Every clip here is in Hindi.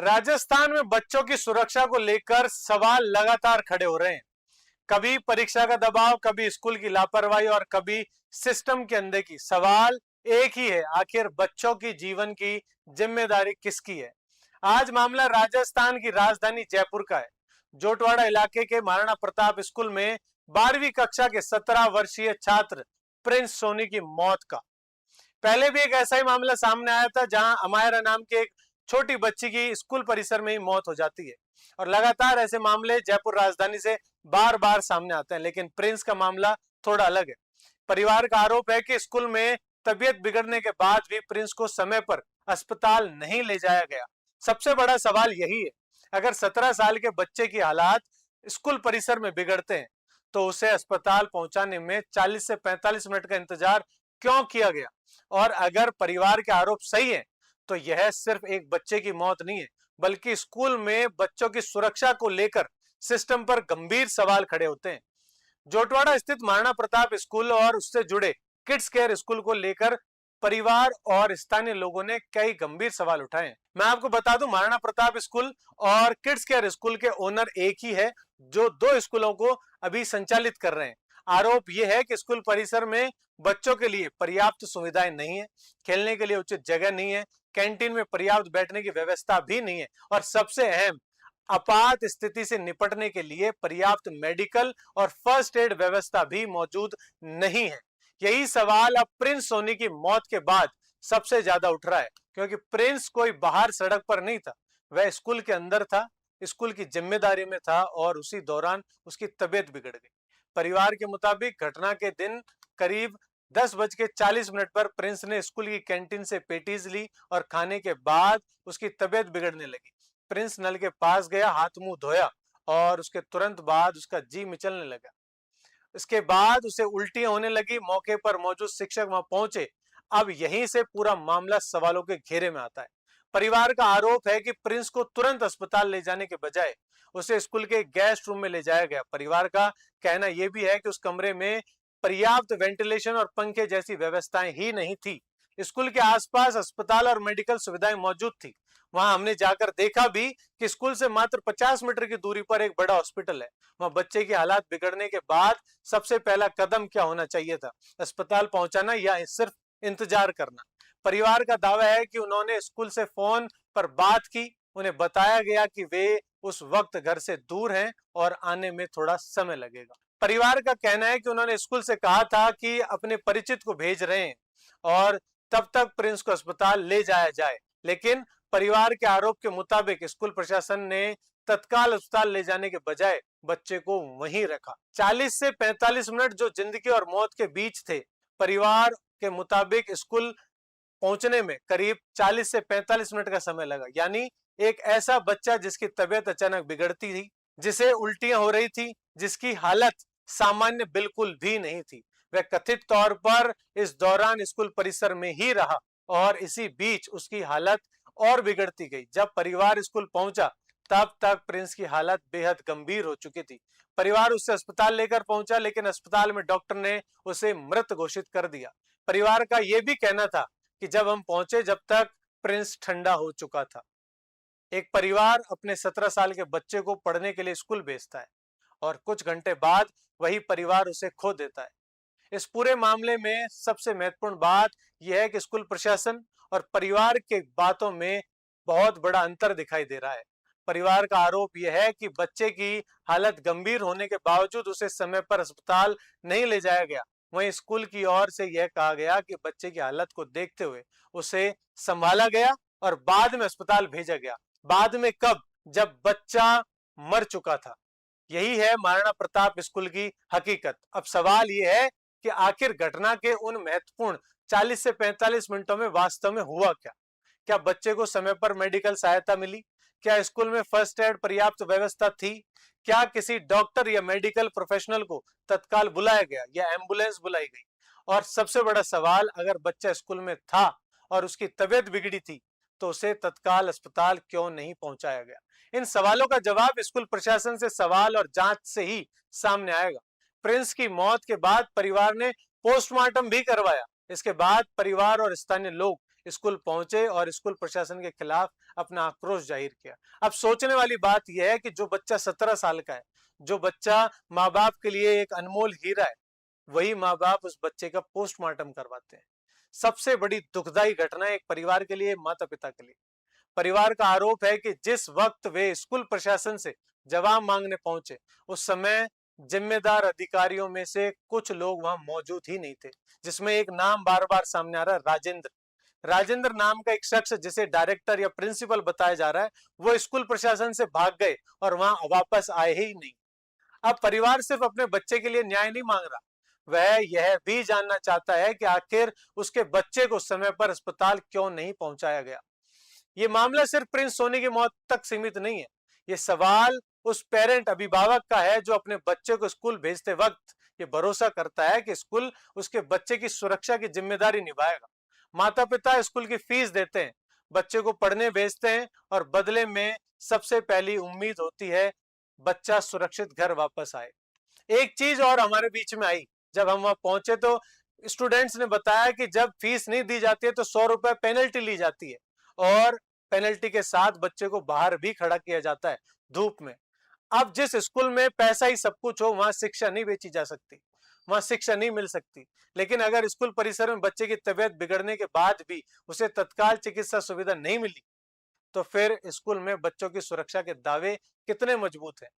राजस्थान में बच्चों की सुरक्षा को लेकर सवाल लगातार खड़े हो रहे हैं। कभी परीक्षा का दबाव, कभी स्कूल की लापरवाही और कभी सिस्टम के अंदर की। सवाल एक ही है, आखिर बच्चों की जीवन की जिम्मेदारी किसकी है। आज मामला राजस्थान की राजधानी जयपुर का है। जोटवाड़ा इलाके के महाराणा प्रताप स्कूल में 12वीं कक्षा के 17 वर्षीय छात्र प्रिंस सोनी की मौत का। पहले भी एक ऐसा ही मामला सामने आया था, जहां अमायरा नाम के एक छोटी बच्ची की स्कूल परिसर में ही मौत हो जाती है। और लगातार ऐसे मामले जयपुर राजधानी से बार बार सामने आते हैं, लेकिन प्रिंस का मामला थोड़ा अलग है। परिवार का आरोप है कि स्कूल में तबीयत बिगड़ने के बाद भी प्रिंस को समय पर अस्पताल नहीं ले जाया गया। सबसे बड़ा सवाल यही है, अगर 17 साल के बच्चे की हालात स्कूल परिसर में बिगड़ते हैं तो उसे अस्पताल पहुंचाने में 40 से 45 मिनट का इंतजार क्यों किया गया। और अगर परिवार के आरोप सही है तो यह सिर्फ एक बच्चे की मौत नहीं है, बल्कि स्कूल में बच्चों की सुरक्षा को लेकर सिस्टम पर गंभीर सवाल खड़े होते हैं। जोटवाड़ा स्थित महाराणा प्रताप स्कूल और उससे जुड़े किड्स केयर स्कूल को लेकर परिवार और स्थानीय लोगों ने कई गंभीर सवाल उठाए हैं। मैं आपको बता दूं, महाराणा प्रताप स्कूल और किड्स केयर स्कूल के ओनर एक ही है, जो दो स्कूलों को अभी संचालित कर रहे हैं। आरोप यह है कि स्कूल परिसर में बच्चों के लिए पर्याप्त सुविधाएं नहीं है, खेलने के लिए उचित जगह नहीं है, कैंटीन में पर्याप्त बैठने की व्यवस्था भी नहीं है, और सबसे अहम, आपात स्थिति से निपटने के लिए पर्याप्त मेडिकल और फर्स्ट एड व्यवस्था भी मौजूद नहीं है। यही सवाल अब प्रिंस सोनी की मौत के बाद सबसे ज्यादा उठ रहा है, क्योंकि प्रिंस कोई बाहर सड़क पर नहीं था, वह स्कूल के अंदर था, स्कूल की जिम्मेदारी में था, और उसी दौरान उसकी तबीयत बिगड़ गई। परिवार के मुताबिक घटना के दिन करीब 10:40 पर प्रिंस ने स्कूल की कैंटीन से पेटीज ली और खाने के बाद उसकी तबीयत बिगड़ने लगी। प्रिंस नल के पास गया, हाथ मुंह धोया और उसके तुरंत बाद उसका जी मिचलने लगा। इसके बाद उसे उल्टियां होने लगी। मौके पर मौजूद शिक्षक वहां पहुंचे। अब यहीं से पूरा मामला सवालों के घेरे में आता है। परिवार का आरोप है कि प्रिंस को तुरंत अस्पताल ले जाने के बजाय उसे स्कूल के गेस्ट रूम में ले जाया गया। परिवार का कहना यह भी है कि उस कमरे में पर्याप्त वेंटिलेशन और पंखे जैसी व्यवस्थाएं ही नहीं थी। स्कूल के आसपास अस्पताल और मेडिकल सुविधाएं मौजूद थी। वहां हमने जाकर देखा भी कि स्कूल से मात्र 50 मीटर की दूरी पर एक बड़ा हॉस्पिटल है। वहां बच्चे की हालात बिगड़ने के बाद सबसे पहला कदम क्या होना चाहिए था, अस्पताल पहुंचाना या सिर्फ इंतजार करना। परिवार का दावा है कि उन्होंने स्कूल से फोन पर बात की, उन्हें बताया गया कि वे उस वक्त घर से दूर हैं और आने में थोड़ा समय लगेगा। परिवार का कहना है कि उन्होंने स्कूल से कहा था कि अपने परिचित को भेज रहे हैं और तब तक प्रिंस को अस्पताल ले जाया जाए, लेकिन परिवार के आरोप के मुताबिक स्कूल प्रशासन ने तत्काल अस्पताल ले जाने के बजाय बच्चे को वहीं रखा। 40 से 45 मिनट जो जिंदगी और मौत के बीच थे। परिवार के मुताबिक स्कूल पहुंचने में करीब 40 से 45 मिनट का समय लगा। यानी एक ऐसा बच्चा जिसकी तबीयत अचानक बिगड़ती थी, जिसे उल्टियां हो रही थी, जिसकी हालत सामान्य बिल्कुल भी नहीं थी, वह कथित तौर पर इस दौरान स्कूल परिसर में ही रहा और इसी बीच उसकी हालत और बिगड़ती गई। जब परिवार स्कूल पहुंचा तब तक प्रिंस की हालत बेहद गंभीर हो चुकी थी। परिवार उसे अस्पताल लेकर पहुंचा, लेकिन अस्पताल में डॉक्टर ने उसे मृत घोषित कर दिया। परिवार का यह भी कहना था कि जब हम पहुंचे जब तक प्रिंस ठंडा हो चुका था। एक परिवार अपने 17 साल के बच्चे को पढ़ने के लिए स्कूल भेजता है और कुछ घंटे बाद वही परिवार उसे खो देता है। इस पूरे मामले में सबसे महत्वपूर्ण बात यह है कि स्कूल प्रशासन और परिवार के बातों में बहुत बड़ा अंतर दिखाई दे रहा है। परिवार का आरोप यह है कि बच्चे की हालत गंभीर होने के बावजूद उसे समय पर अस्पताल नहीं ले जाया गया। वहीं स्कूल की ओर से यह कहा गया कि बच्चे की हालत को देखते हुए उसे संभाला गया और बाद में अस्पताल भेजा गया। बाद में कब? जब बच्चा मर चुका था। यही है महाराणा प्रताप स्कूल की हकीकत। अब सवाल यह है कि आखिर घटना के उन महत्वपूर्ण 40 से 45 मिनटों में वास्तव में हुआ क्या? क्या बच्चे को समय पर मेडिकल सहायता मिली? क्या स्कूल में फर्स्ट एड पर्याप्त व्यवस्था थी? क्या किसी डॉक्टर या मेडिकल प्रोफेशनल को तत्काल बुलाया गया या एम्बुलेंस बुलाई गई? और सबसे बड़ा सवाल, अगर बच्चा स्कूल में था और उसकी तबीयत बिगड़ी थी तो उसे तत्काल अस्पताल क्यों नहीं पहुंचाया गया? इन सवालों का जवाब स्कूल प्रशासन से सवाल और जांच से ही सामने आएगा। प्रिंस की मौत के बाद परिवार ने पोस्टमार्टम भी करवाया। इसके बाद परिवार और स्थानीय लोग स्कूल पहुंचे और स्कूल प्रशासन के खिलाफ अपना आक्रोश जाहिर किया। अब सोचने वाली बात यह है कि जो बच्चा 17 साल का है, जो बच्चा माँ बाप के लिए एक अनमोल हीरा है, वही माँ बाप उस बच्चे का पोस्टमार्टम करवाते हैं। सबसे बड़ी दुखदाई घटना एक परिवार के लिए, माता पिता के लिए। परिवार का आरोप है कि जिस वक्त वे स्कूल प्रशासन से जवाब मांगने पहुंचे, उस समय जिम्मेदार अधिकारियों में से कुछ लोग वहां मौजूद ही नहीं थे, जिसमें एक नाम बार बार सामने आ रहा है, राजेंद्र। राजेंद्र नाम का एक शख्स जिसे डायरेक्टर या प्रिंसिपल बताया जा रहा है, वो स्कूल प्रशासन से भाग गए और वहां वापस आए ही नहीं। अब परिवार सिर्फ अपने बच्चे के लिए न्याय नहीं मांग रहा, वह यह भी जानना चाहता है कि आखिर उसके बच्चे को समय पर अस्पताल क्यों नहीं पहुंचाया गया। ये मामला सिर्फ प्रिंस सोनी की मौत तक सीमित नहीं है। ये सवाल उस पेरेंट, अभिभावक का है जो अपने बच्चे को स्कूल भेजते वक्त ये भरोसा करता है कि स्कूल उसके बच्चे की सुरक्षा की जिम्मेदारी निभाएगा। माता पिता स्कूल की फीस देते हैं, बच्चे को पढ़ने भेजते हैं और बदले में सबसे पहली उम्मीद होती है बच्चा सुरक्षित घर वापस आए। एक चीज और हमारे बीच में आई, जब हम वहां पहुंचे तो स्टूडेंट्स ने बताया कि जब फीस नहीं दी जाती है तो 100 रुपए पेनल्टी ली जाती है और पेनल्टी के साथ बच्चे को बाहर भी खड़ा किया जाता है धूप में। अब जिस स्कूल में पैसा ही सब कुछ हो, वहां शिक्षा नहीं बेची जा सकती, वहां शिक्षा नहीं मिल सकती। लेकिन अगर स्कूल परिसर में बच्चे की तबीयत बिगड़ने के बाद भी उसे तत्काल चिकित्सा सुविधा नहीं मिली, तो फिर स्कूल में बच्चों की सुरक्षा के दावे कितने मजबूत हैं।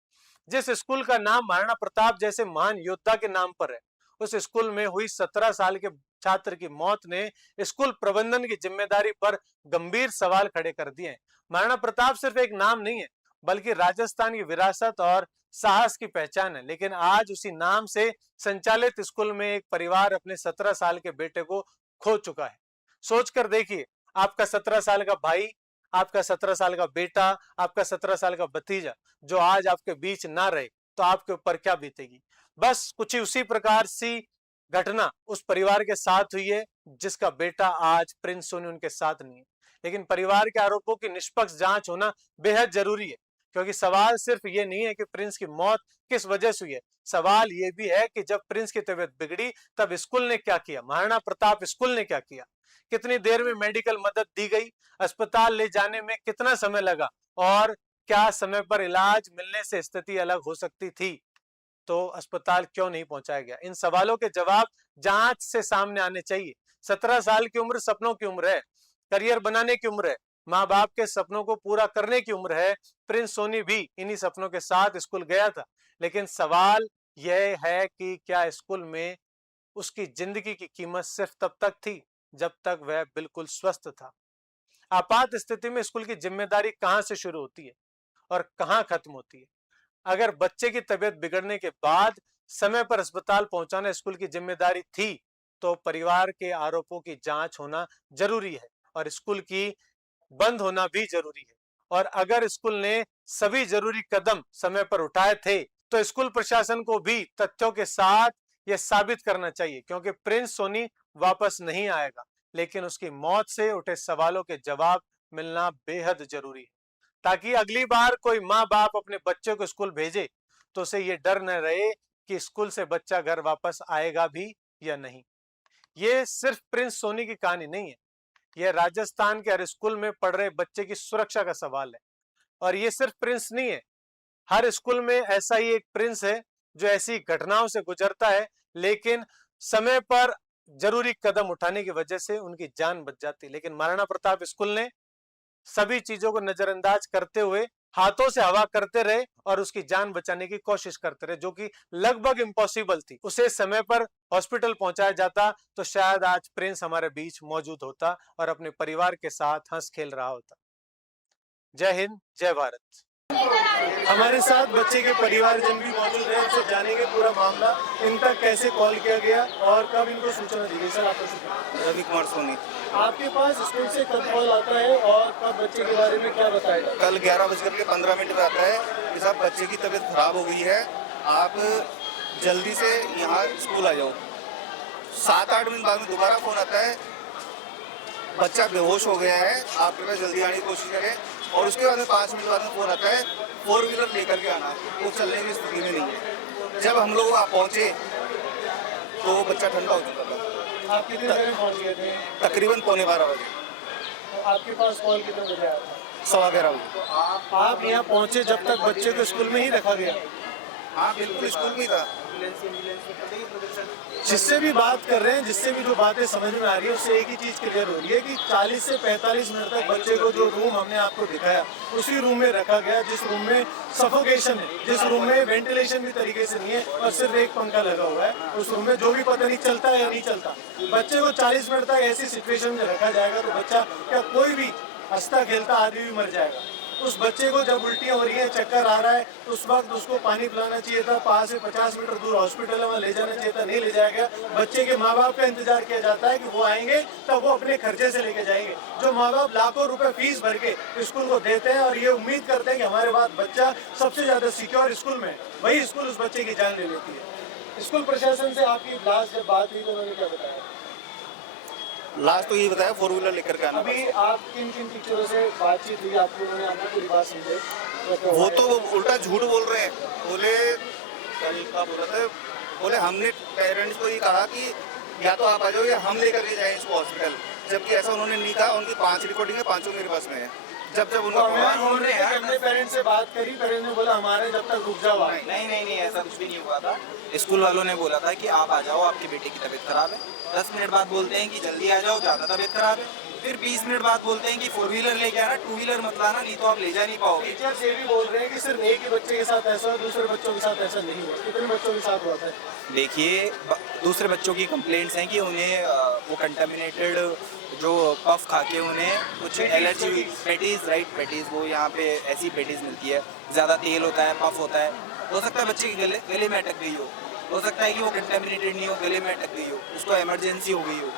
जिस स्कूल का नाम महाराणा प्रताप जैसे महान योद्धा के नाम पर है, उस स्कूल में हुई 17 साल के छात्र की मौत ने स्कूल प्रबंधन की जिम्मेदारी पर गंभीर सवाल खड़े कर दिए हैं। महाराणा प्रताप सिर्फ एक नाम नहीं है, बल्कि राजस्थान की विरासत और साहस की पहचान है। लेकिन आज उसी नाम से संचालित स्कूल में एक परिवार अपने 17 साल के बेटे को खो चुका है। सोचकर देखिए, आपका 17 साल का भाई, आपका 17 साल का बेटा, आपका 17 साल का भतीजा जो आज आपके बीच ना रहे, तो आपके ऊपर क्या बीतेगी। बस कुछ ही उसी प्रकार सी घटना उस परिवार के साथ हुई है जिसका बेटा आज प्रिंस सोनी उनके साथ नहीं है। लेकिन परिवार के आरोपों की निष्पक्ष जांच होना बेहद जरूरी है, क्योंकि सवाल सिर्फ ये नहीं है कि प्रिंस की मौत किस वजह से हुई है, सवाल ये भी है कि जब प्रिंस की तबीयत बिगड़ी तब स्कूल ने क्या किया, महाराणा प्रताप स्कूल ने क्या किया। कितनी देर में मेडिकल मदद दी गई, अस्पताल ले जाने में कितना समय लगा और क्या समय पर इलाज मिलने से स्थिति अलग हो सकती थी तो अस्पताल क्यों नहीं पहुंचाया गया। इन सवालों के जवाब जांच से सामने आने चाहिए। 17 साल की उम्र सपनों की उम्र है, करियर बनाने की उम्र है, माँ बाप के सपनों को पूरा करने की उम्र है। प्रिंस सोनी भी इन्हीं सपनों के साथ स्कूल गया था। लेकिन सवाल यह है कि क्या स्कूल में उसकी जिंदगी की कीमत सिर्फ तब तक थी जब तक वह बिल्कुल स्वस्थ था। आपात स्थिति में स्कूल की जिम्मेदारी कहां से शुरू होती है और कहां खत्म होती है। अगर बच्चे की तबीयत बिगड़ने के बाद समय पर अस्पताल पहुंचाना स्कूल की जिम्मेदारी थी, तो परिवार के आरोपों की जांच होना जरूरी है और स्कूल की बंद होना भी जरूरी है। और अगर स्कूल ने सभी जरूरी कदम समय पर उठाए थे, तो स्कूल प्रशासन को भी तथ्यों के साथ यह साबित करना चाहिए, क्योंकि प्रिंस सोनी वापस नहीं आएगा, लेकिन उसकी मौत से उठे सवालों के जवाब मिलना बेहद जरूरी है, ताकि अगली बार कोई माँ बाप अपने बच्चे को स्कूल भेजे तो उसे ये डर न रहे कि स्कूल से बच्चा घर वापस आएगा भी या नहीं। ये सिर्फ प्रिंस सोनी की कहानी नहीं है, यह राजस्थान के हर स्कूल में पढ़ रहे बच्चे की सुरक्षा का सवाल है। और ये सिर्फ प्रिंस नहीं है, हर स्कूल में ऐसा ही एक प्रिंस है जो ऐसी घटनाओं से गुजरता है, लेकिन समय पर जरूरी कदम उठाने की वजह से उनकी जान बच जाती है। लेकिन महाराणा प्रताप स्कूल ने सभी चीजों को नजरअंदाज करते हुए हाथों से हवा करते रहे और उसकी जान बचाने की कोशिश करते रहे, जो कि लगभग इम्पॉसिबल थी। उसे समय पर हॉस्पिटल पहुंचाया जाता तो शायद आज प्रिंस हमारे बीच मौजूद होता और अपने परिवार के साथ हंस खेल रहा होता। जय हिंद, जय भारत। हमारे साथ बच्चे के परिवारजन भी मौजूद है, तो जानेंगे पूरा मामला, इन तक कैसे कॉल किया गया और कब इनको सूचना दी गई। सर, आपका रवि कुमार सोनी। आपके पास स्कूल से कब कॉल आता है और कब बच्चे के बारे में क्या बताएगा? कल 11:15 पे आता है कि साहब बच्चे की तबीयत खराब हो गई है, आप जल्दी से यहाँ स्कूल आ जाओ। 7-8 मिनट बाद में दोबारा फ़ोन आता है, बच्चा बेहोश हो गया है, आप कृपया जल्दी आने की कोशिश करें। और उसके बाद में 5 मिनट बाद में फ़ोन आता है, 4 व्हीलर लेकर के आना, वो चलने की स्थिति में नहीं है। जब हम लोग वहाँ पहुँचे तो वो बच्चा ठंडा हो चुका था। आप कितने बजे पहुँच गए थे? तकरीबन 11:15 बजे। आपके पास कॉल कितने बजे आया था? 11:15 बजे। आप यहाँ पहुँचे जब तक बच्चे को स्कूल में ही रखा गया? हाँ बिल्कुल, स्कूल में ही था। जिससे भी बात कर रहे हैं, जिससे भी जो बातें समझ में आ रही है, उससे एक ही चीज क्लियर हो रही है कि 40 से 45 मिनट तक बच्चे को जो रूम हमने आपको दिखाया उसी रूम में रखा गया, जिस रूम में सफोकेशन है, जिस रूम में वेंटिलेशन भी तरीके से नहीं है और सिर्फ एक पंखा लगा हुआ है, उस रूम में जो भी पता नहीं चलता है या नहीं चलता। बच्चे को 40 मिनट तक ऐसी सिचुएशन में रखा जाएगा तो बच्चा क्या कोई भी हंसता खेलता आदमी भी मर जाएगा। उस बच्चे को जब उल्टियाँ हो रही हैं, चक्कर आ रहा है, उस वक्त उसको पानी पिलाना चाहिए था, 5 से 50 मीटर दूर हॉस्पिटल है, वहाँ ले जाना चाहिए था, नहीं ले जाया गया। बच्चे के माँ बाप का इंतजार किया जाता है कि वो आएंगे तब वो अपने खर्चे से लेके जाएंगे। जो माँ बाप लाखों रुपए फीस भर के स्कूल को देते हैं और ये उम्मीद करते हैं कि हमारे बाद बच्चा सबसे ज्यादा सिक्योर स्कूल में है, वही स्कूल उस बच्चे की जान ले लेती है। स्कूल प्रशासन से आपकी लास्ट जब बात हुई तो उन्होंने क्या बताया? लास्ट तो यही बताया 4 व्हीलर लेकर के आना। अभी आप किन किन टीचरों से बातचीत हुई आपको, उन्होंने आपको पूरी बात समझाई? वो तो उल्टा झूठ बोल रहे हैं। बोले कल का बोला था, बोले हमने पेरेंट्स को ये कहा कि या तो आप आ जाओ या हम लेकर के जाएं इसको हॉस्पिटल, जबकि ऐसा उन्होंने नहीं कहा। उनकी 5 रिकॉर्डिंग है, 5 मेरे पास में है। जब उनका हमने पेरेंट्स से बात करी, पेरेंट्स ने बोला हमारे जब तक रुक जाओ। नहीं, ऐसा कुछ भी नहीं हुआ था। स्कूल वालों ने बोला था कि आप आ जाओ, आपके बेटे की तबीयत खराब है। 10 मिनट बाद बोलते हैं कि जल्दी आ जाओ, ज़्यादा तबीयत खराब है। फिर 20 मिनट बाद बोलते हैं कि 4 व्हीलर लेके आना, 2 व्हीलर मत लाना, नहीं तो आप ले जा नहीं पाओगे। टीचर्स ये भी बोल रहे हैं कि सिर्फ एक ही बच्चे के साथ ऐसा, दूसरे बच्चों के साथ ऐसा नहीं हुआ। कितने बच्चों के साथ हुआ था? देखिए, दूसरे बच्चों की कंप्लेंट्स हैं कि उन्हें वो कंटामिनेटेड जो पफ खा के उन्हें कुछ एलर्जी हुई। पैटीज़, वो यहाँ पे ऐसी पैटीज़ मिलती है, ज़्यादा तेल होता है, पफ होता है। हो सकता है बच्चे के गले में अटक गई हो सकता है कि वो कंटामिनेटेड नहीं हो, गले में अटक गई हो, उसको इमरजेंसी हो गई हो,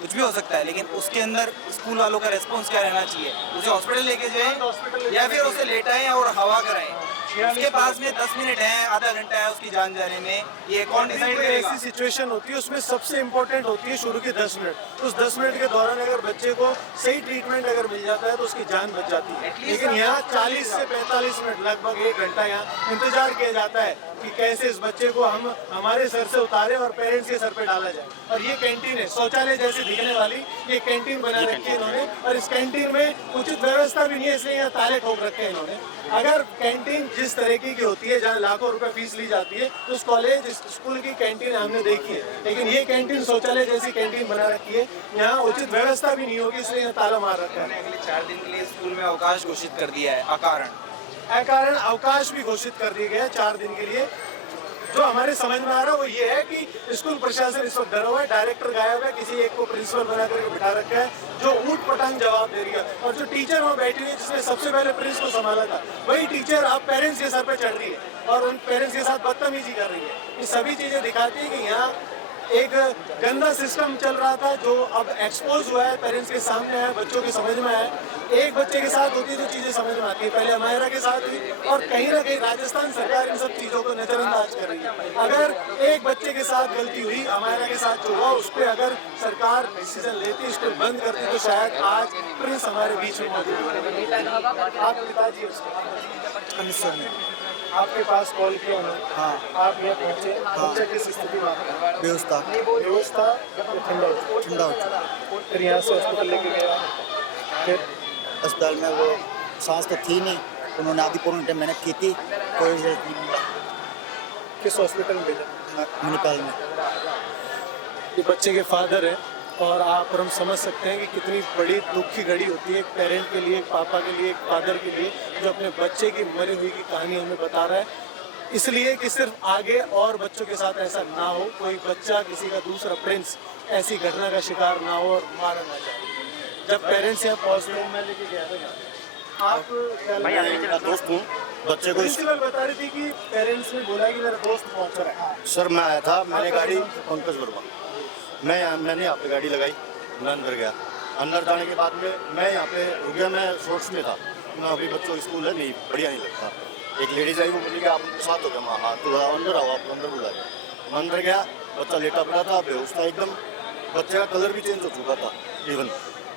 कुछ भी हो सकता है। लेकिन उसके अंदर स्कूल वालों का रिस्पॉन्स क्या रहना चाहिए? उसे हॉस्पिटल लेके जाएं या फिर उसे लेटाएं और हवा कराएं। उसके पास में 10 मिनट है, आधा घंटा है उसकी जान जाने में, ये कौन डिसाइड करेगा? ऐसी सिचुएशन होती है उसमें सबसे इम्पोर्टेंट होती है शुरू के 10 मिनट। उस 10 मिनट के दौरान अगर बच्चे को सही ट्रीटमेंट अगर मिल जाता है तो उसकी जान बच जाती है। लेकिन यहाँ 40 से 45 मिनट, लगभग 1 घंटा यहाँ इंतजार किया जाता है कि कैसे इस बच्चे को हम हमारे सर से उतारे और पेरेंट्स के सर पे डाला जाए। और ये कैंटीन है, शौचालय जैसी दिखने वाली ये कैंटीन बना रखी है इन्होंने, और इस कैंटीन में उचित व्यवस्था भी नहीं है, इसलिए यहाँ ताले ठोक रखे हैं इन्होंने। अगर कैंटीन जिस तरीके की होती है जहाँ लाखों रुपए फीस ली जाती है, तो उस कॉलेज स्कूल की कैंटीन हमने देखी है, लेकिन ये कैंटीन शौचालय जैसी कैंटीन बना रखी है, यहाँ उचित व्यवस्था भी नहीं होगी, इसलिए यहाँ ताला मार रखा है। अगले 4 दिन के लिए स्कूल में अवकाश घोषित कर दिया है, अकारण अवकाश भी घोषित कर दिया गया है 4 दिन के लिए। जो हमारे समझ में आ रहा है वो ये है कि स्कूल प्रशासन इस वक्त डरा हुआ है, डायरेक्टर गायब है, किसी एक को प्रिंसिपल बना करके बिठा रखा है जो ऊट पटांग जवाब दे रही है। और जो टीचर वहाँ बैठी हुई है जिसने सबसे पहले प्रिंस को संभाला था, वही टीचर अब पेरेंट्स के सर पे चढ़ रही है और उन पेरेंट्स के साथ बदतमीजी कर रही है। ये सभी चीजें दिखाती है कि यहाँ एक गंदा सिस्टम चल रहा था जो अब एक्सपोज हुआ है, पेरेंट्स के सामने है, बच्चों के समझ में आया। एक बच्चे के साथ होती तो चीजें समझ में आती है, पहले अमायरा के साथ हुई और कहीं ना कहीं राजस्थान सरकार इन सब चीजों को नजरअंदाज कर रही है। अगर एक बच्चे के साथ गलती हुई, अमायरा के साथ जो हुआ, उस पर अगर सरकार डिसीजन लेती, स्कूल बंद करती, तो शायद आज प्रिंस हमारे बीच में मौजूद होते। आप पिताजी आपके पास कॉल किया उन्होंने? हाँ, आप यहाँ पहुँचे, बच्चे किस स्थिति में आपका? व्यवस्था ठंडा हो चुका। फिर यहाँ से हॉस्पिटल लेके गया, फिर अस्पताल में वो सांस तो थी नहीं, उन्होंने आधी पौन घंटे मेहनत की थी, कोई रिजल्ट नहीं मिला। किस हॉस्पिटल में भेजा? मणिपाल में। ये बच्चे के फादर है और आप और हम समझ सकते हैं कि कितनी बड़ी दुख की घड़ी होती है एक पेरेंट के लिए, एक पापा के लिए, एक फादर के लिए, जो अपने बच्चे की मरी हुई की कहानी हमें बता रहा है, इसलिए कि सिर्फ आगे और बच्चों के साथ ऐसा ना हो, कोई बच्चा किसी का दूसरा प्रिंस ऐसी घटना का शिकार ना हो और मारा ना जाए। जब पेरेंट्स यहाँ पहुँचते, मैं लेके गया था, आप मेरा दोस्त हूँ, बच्चे को प्रिंसिपल बता रही थी कि पेरेंट्स ने बोला कि मेरा दोस्त पहुँच रहा है। सर मैं आया था, मैंने गाड़ी पंकज वर्मा, मैंने यहाँ पे गाड़ी लगाई, मैं अंदर गया। अंदर जाने के बाद में मैं यहाँ पे रुक गया, मैं शॉर्ट्स में था, मैं अभी बच्चों स्कूल है नहीं बढ़िया नहीं लगता। एक लेडीज आई, वो बोली कि आप उनके साथ हो गया, मैं हाँ तो अंदर आओ, आपको अंदर बुलाया। मैं अंदर गया, बच्चा लेटा पड़ा था, बेहोश था एकदम, बच्चे का कलर भी चेंज हो चुका था इवन।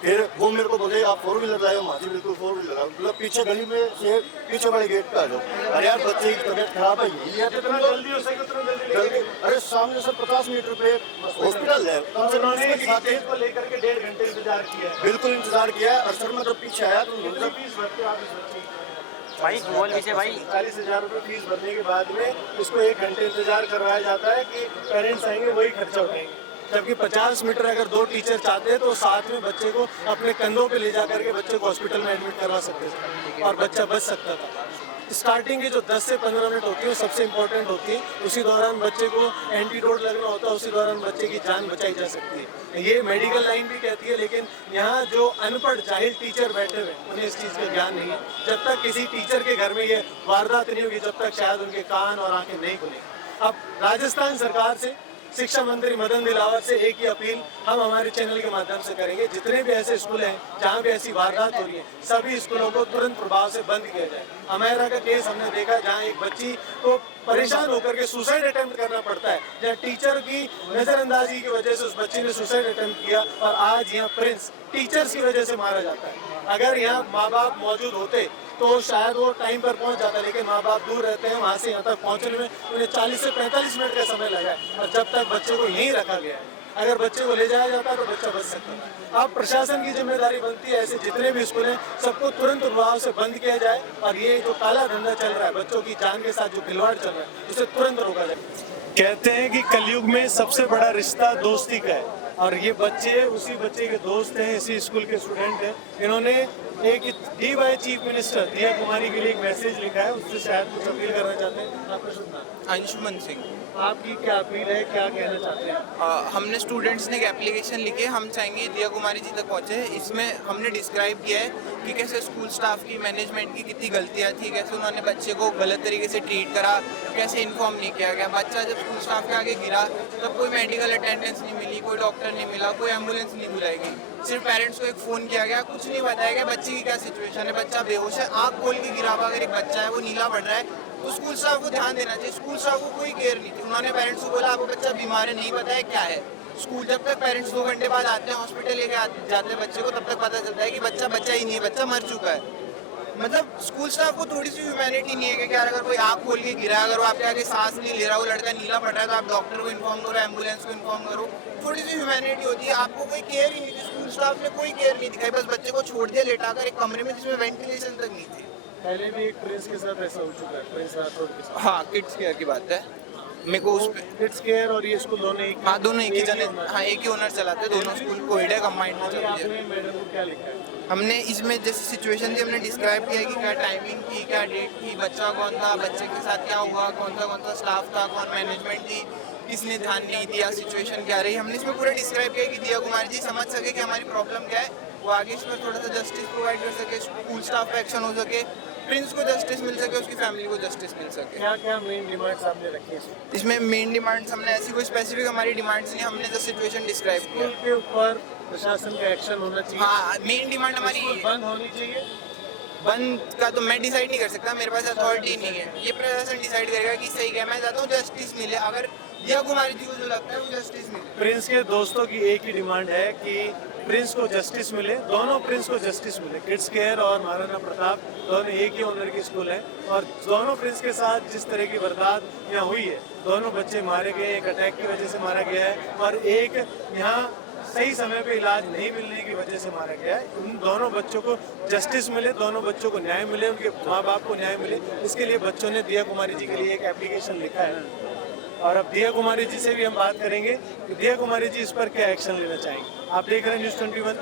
फिर वो मेरे को बोले आप 4 व्हीलर लाए हो, माजी बिल्कुल 4 व्हीलर लाओ, मतलब पीछे गली में से पीछे वाले गेट पे आ जाओ। अरे यार बच्चे की तबीयत खराब है, यही है जितना जल्दी हो सके उतना जल्दी। अरे सामने सर 50 मीटर पे हॉस्पिटल है, कम से कम उन्होंने उसके साथ चीज को लेकर के 1.5 घंटे इंतजार किया है। बिल्कुल इंतजार किया है। और सर मैं जब पीछे आया तो कितनी फीस भरते हो आप इस बच्चे की? भाई बोल पीछे भाई 40,000 रुपये फीस भरने के बाद में इसको 1 घंटे इंतजार करवाया जाता है कि पेरेंट्स आएंगे वही खर्चा उठाएंगे। जबकि 50 मीटर अगर 2 टीचर चाहते हैं तो साथ में बच्चे को अपने कंधों पे ले जा करके बच्चे को हॉस्पिटल में एडमिट करवा सकते थे और बच्चा बच सकता था। स्टार्टिंग की जो 10 से 15 मिनट होती है वो सबसे इंपॉर्टेंट होती है। उसी दौरान बच्चे को एंटीडोट लगना होता है, उसी दौरान बच्चे की जान बचाई जा सकती है। ये मेडिकल लाइन भी कहती है, लेकिन यहाँ जो अनपढ़ जाहिल टीचर बैठे हुए उन्हें इस चीज़ का ज्ञान नहीं है। जब तक किसी टीचर के घर में ये वारदात नहीं होगी जब तक शायद उनके कान और आंखें नहीं खुलेंगी। अब राजस्थान सरकार से, शिक्षा मंत्री मदन दिलावर से एक ही अपील हम हमारे चैनल के माध्यम से करेंगे, जितने भी ऐसे स्कूल हैं जहाँ भी ऐसी वारदात हो रही है सभी स्कूलों को तुरंत प्रभाव से बंद किया जाए। अमेरा का केस हमने देखा जहाँ एक बच्ची को परेशान होकर के सुसाइड अटेम्प्ट करना पड़ता है, जहाँ टीचर की नजरअंदाजी की वजह से उस बच्ची ने सुसाइड अटेम्प्ट किया और आज यहाँ प्रिंस टीचर्स की वजह से मारा जाता है। अगर यहाँ माँ बाप मौजूद होते तो शायद वो टाइम पर पहुंच जाता, लेकिन माँ बाप दूर रहते हैं, वहाँ से यहाँ तक पहुँचने में उन्हें 40 से 45 मिनट का समय लगा है और जब तक बच्चे को यहीं रखा गया है, अगर बच्चे को ले जाया जाता तो बच्चा बच सकता है। अब प्रशासन की जिम्मेदारी बनती है ऐसे जितने भी स्कूल हैं सबको तुरंत प्रभाव से बंद किया जाए और ये जो काला धंधा चल रहा है बच्चों की जान के साथ जो खिलवाड़ चल रहा है उसे तुरंत रोका जाए। कहते हैं कि कलयुग में सबसे बड़ा रिश्ता दोस्ती का है और ये बच्चे उसी बच्चे के दोस्त हैं, इसी स्कूल के स्टूडेंट हैं। इन्होंने एक दी बाय चीफ मिनिस्टर दिया कुमारी के लिए एक मैसेज लिखा है, उससे शायद कुछ अपील करना चाहते हैं। आपका शुभ नाम? अंशुमन सिंह। आपकी क्या अपील है, क्या कहना चाहते हैं? हमने स्टूडेंट्स ने एक एप्लीकेशन लिखी, हम चाहेंगे दिया कुमारी जी तक पहुँचे। इसमें हमने डिस्क्राइब किया है कि कैसे स्कूल स्टाफ की, मैनेजमेंट की कितनी गलतियाँ थी, कैसे उन्होंने बच्चे को गलत तरीके से ट्रीट करा, कैसे इन्फॉर्म नहीं किया गया। बच्चा जब स्कूल स्टाफ के आगे गिरा तब कोई मेडिकल अटेंडेंस नहीं मिली, कोई डॉक्टर नहीं मिला, कोई एम्बुलेंस नहीं बुलाई गई, सिर्फ पेरेंट्स को एक फ़ोन किया गया, कुछ नहीं बताया गया बच्चे की क्या सिचुएशन है। बच्चा बेहोश है, आँख खोल के गिरा हुआ, अगर एक बच्चा है वो नीला पड़ रहा है तो स्कूल स्टाफ को ध्यान देना चाहिए। स्कूल स्टाफ को कोई केयर नहीं थी, उन्होंने पेरेंट्स को बोला आपको बच्चा बीमार है, नहीं बताया क्या है। स्कूल जब तक पेरेंट्स 2 घंटे बाद आते हैं हॉस्पिटल लेके जाते हैं बच्चे को, तब तक पता चलता है कि बच्चा बच्चा ही नहीं है, बच्चा मर चुका है। मतलब स्कूल स्टाफ को थोड़ी सी ह्यूमैनिटी नहीं है कि यार अगर कोई आँख खोल के गिरा, अगर वो आपके आगे सांस नहीं ले रहा, वो लड़का नीला पड़ रहा है तो आप डॉक्टर को इन्फॉर्म करो, एम्बुलेंस को इन्फॉर्म करो। थोड़ी सी ह्यूमैनिटी होती है। आपको कोई केयर ही नहीं थी, स्कूल स्टाफ ने कोई केयर नहीं दिखाई, बस बच्चे को छोड़ दिया लेटाकर एक कमरे में जिसमें वेंटिलेशन तक नहीं थी। पहले भी एक प्रिंस के साथ ऐसा हो चुका है, प्रिंस राठौड़ के साथ। हाँ, किड्स केयर की बात है। मेरे को उस पे किड्स केयर और ये स्कूल दोनों एक, हाँ दोनों एक ही जने, हाँ एक ही ओनर चलाते हैं, दोनों स्कूल कोविड है, कंबाइंड में चलती है। आपने मैडम को क्या लिखा है? हमने इसमें जैसी सिचुएशन थी हमने डिस्क्राइब किया कि क्या टाइमिंग थी, क्या डेट थी, बच्चा कौन था, बच्चे के साथ क्या हुआ, कौन सा स्टाफ था, कौन मैनेजमेंट थी, किसने ध्यान नहीं दिया, सिचुएशन क्या रही। हमने इसमें पूरा डिस्क्राइब किया कि दिया कुमारी जी समझ सके कि हमारी प्रॉब्लम क्या है, वो आगे इसमें थोड़ा सा जस्टिस प्रोवाइड कर सके, स्कूल स्टाफ पे एक्शन हो सके, प्रिंस को जस्टिस मिल सके, उसकी फैमिली को जस्टिस मिल सके। क्या क्या मेन डिमांड्स आपने रखी है इसमें मेन डिमांड्स हमने ऐसी कोई स्पेसिफिक हमारी डिमांड्स नहीं, हमने जस्ट सिचुएशन डिस्क्राइब किया। स्कूल के ऊपर प्रशासन का एक्शन होना चाहिए? हाँ, मेन डिमांड हमारी स्कूल बंद होनी चाहिए। बंद का तो मैं डिसाइड नहीं कर सकता, मेरे पास अथॉरिटी नहीं है, ये प्रशासन डिसाइड करेगा कि सही क्या। मैं चाहता हूँ जस्टिस मिले, अगर दिया कुमारी जी को जो लगता है वो जस्टिस मिले। प्रिंस के दोस्तों की एक ही डिमांड है कि प्रिंस को जस्टिस मिले, दोनों प्रिंस को जस्टिस मिले। किड्स केयर और महाराणा प्रताप दोनों एक ही ओनर की स्कूल है और दोनों प्रिंस के साथ जिस तरह की वारदात यहाँ हुई है, दोनों बच्चे मारे गए, एक अटैक की वजह से मारा गया है और एक यहाँ सही समय पे इलाज नहीं मिलने की वजह से मारा गया है। उन दोनों बच्चों को जस्टिस मिले, दोनों बच्चों को न्याय मिले, उनके माँ बाप को न्याय मिले, इसके लिए बच्चों ने दिया कुमारी जी के लिए एक एप्लीकेशन लिखा है और अब दिया कुमारी जी से भी हम बात करेंगे कि दिया कुमारी जी इस पर क्या एक्शन लेना चाहेंगे। आप देख रहे हैं News 21।